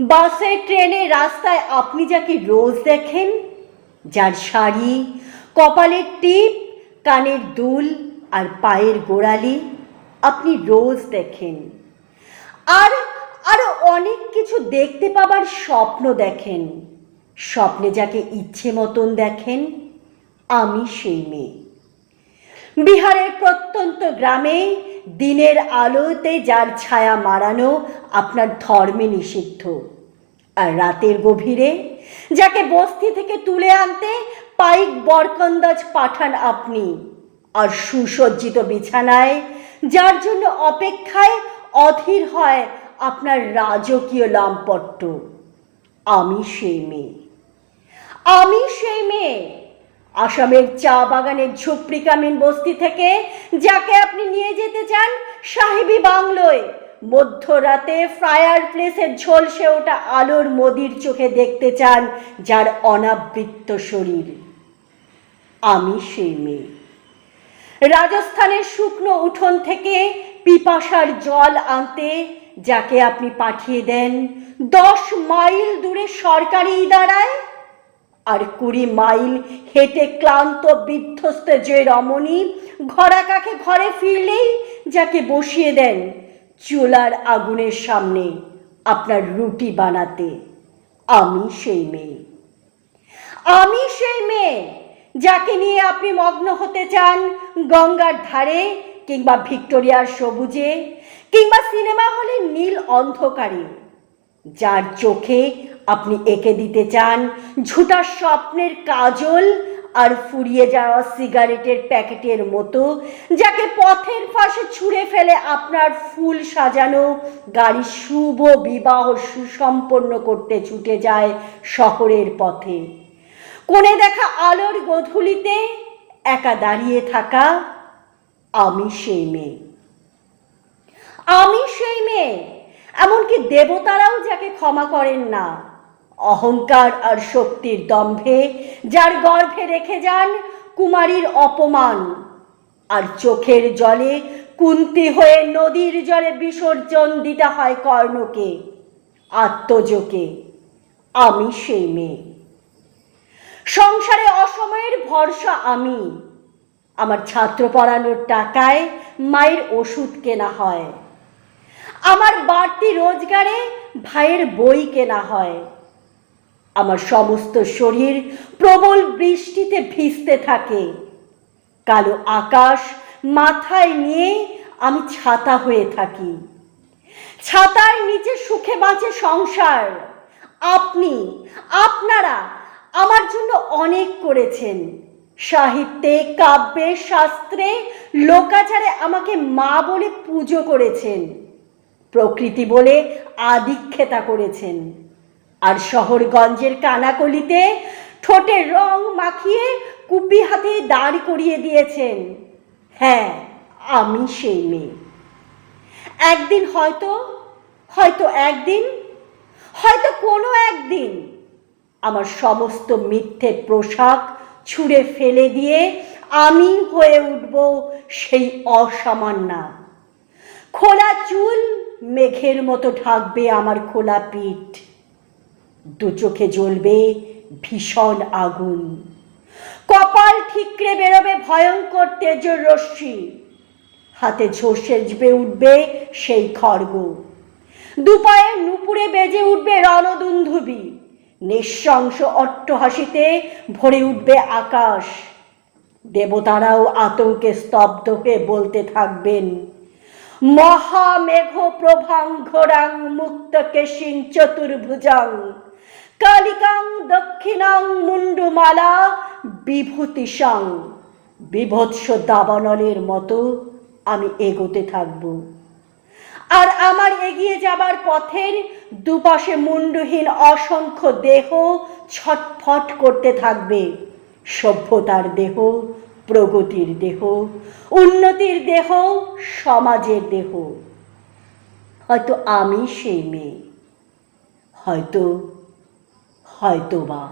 বাসে ট্রেনে রাস্তায় আপনি যাকে রোজ দেখেন, যার শাড়ি, কপালের টিপ, কানের দুল আর পায়ের গোড়ালি আপনি রোজ দেখেন। আর আরো অনেক কিছু দেখতে পাবার স্বপ্ন দেখেন। স্বপ্নে যাকে ইচ্ছে মতন দেখেন, আমি সেই মেয়ে। বিহারের প্রত্যন্ত গ্রামে দিনের আলোতে যার ছায়া মারানো আপনার ধর্মে নিষিদ্ধ, আর রাতের গভীরে যাকে বস্তি থেকে তুলে আনতে পাইক বরকন্দাজ পাঠান আপনি, আর সুসজ্জিত বিছানায় যার জন্য অপেক্ষায় অধীর হয় আপনার রাজকীয় লামপট্ট, আমি সেই মেয়ে। আমি সেই মেয়ে। আসামের চা বাগানের ঝুপড়ি কামিন বস্তি থেকে যাকে আপনি নিয়ে যেতে চান সাহেবী বাংলোয়, মধ্যরাতে ফায়ার প্লেসের ঝলসে ওঠা আলোর মদির চোখে দেখতে চান যার অনাবৃত্ত শরীর, আমি সেই মেয়ে। রাজস্থানের শুকনো উঠোন থেকে পিপাসার জল আনতে যাকে আপনি পাঠিয়ে দেন 10 মাইল দূরে সরকারি ইদারায়, আর 20 মাইল হেঁটে ক্লান্ত বিধ্বস্ত যে রমণী ঘরা কাকে ঘরে ফিরলেই যাকে বসিয়ে দেন চুলার আগুনের সামনে আপনার রুটি বানাতে, আমি সেই মেয়ে। আমি সেই মেয়ে যাকে নিয়ে আপনি মগ্ন হতে চান গঙ্গার ধারে, কিংবা ভিক্টোরিয়ার সবুজে, কিংবা সিনেমা হলের নীল অন্ধকারে, যার চোখে আপনি এঁকে দিতে চান ঝুটা স্বপ্নের কাজল আর ফুরিয়ে যাওয়া সিগারেটের প্যাকেটের মতো, যাকে পথের পাশে ছুঁড়ে ফেলে আপনার ফুল সাজানো গাড়ি শুভ বিবাহ সুসম্পন্ন করতে ছুটে যায় শহরের পথে। কোণে দেখা আলোর গোধূলিতে একা দাঁড়িয়ে থাকা, আমি সেই মেয়ে। আমি সেই মেয়ে। এমনকি দেবতারাও যাকে ক্ষমা করেন না, অহংকার আর শক্তির দম্ভে যার গর্ভে রেখে যান কুমারীর অপমান, আর চোখের জলে কুন্তি হয়ে নদীর জলে বিসর্জন দিতে হয় কর্ণকে, আত্মজকে, আমি সেই মেয়ে। সংসারে অসময়ের ভরসা আমি। আমার ছাত্র পড়ানোর টাকায় মায়ের ওষুধ কেনা হয়, আমার বাড়তি রোজগারে ভাইয়ের বই কেনা হয়। আমার সমস্ত শরীর প্রবল বৃষ্টিতে ভিজতে থাকে। কালো আকাশ মাথায় নিয়ে আমি ছাতা হয়ে থাকি। ছাতার নিচে সুখে বাঁচে সংসার। আপনি, আপনারা আমার জন্য অনেক করেছেন। সাহিত্যে, কাব্যে, শাস্ত্রে, লোকাচারে আমাকে মা বলে পুজো করেছেন, প্রকৃতি বলে আদিক্ষেতা করেছেন, আর শহরগঞ্জের কানাকলিতে ঠোঁটে রং মাখিয়ে কুপি হাতে দাঁড় করিয়ে দিয়েছেন। হ্যাঁ, আমি সেই মেয়ে। একদিন হয়তো একদিন, হয়তো কোনো একদিন আমার সমস্ত মিথ্যে পোশাক ছুঁড়ে ফেলে দিয়ে আমি হয়ে উঠব সেই অসামান্যা। খোলা চুল মেঘের মতো ঢাকবে আমার খোলা পিঠ, দু চোখে জ্বলবে ভীষণ আগুন, কপাল ঠিকরে বেরোবে ভয়ঙ্কর তেজের রশ্মি, হাতে ঝলসে উঠবে সেই খড়গ, দুপায়ের নুপুরে বেজে উঠবে রণদুন্ধুবি, নিঃশংস অট্টহাসিতে ভরে উঠবে আকাশ। দেবতারাও আতঙ্কে স্তব্ধ হয়ে বলতে থাকবেন, মহামেঘ প্রভাং ঘোরাং মুক্তকেশিং চতুর্ভুজাং কালিকাং দক্ষিণাং মুন্ডুমালা বিভূতিসাং। বিভৎস দাবানলের মতো আমি এগোতে থাকব, আর আমার এগিয়ে যাবার পথের দুপাশে মুন্ডহীন অসংখ্য দেহ ছটফট করতে থাকবে। সভ্যতার দেহ, প্রগতির দেহ, উন্নতির দেহ, সমাজের দেহ। হয়তো আমি সেই মেয়ে, হয়তোবা।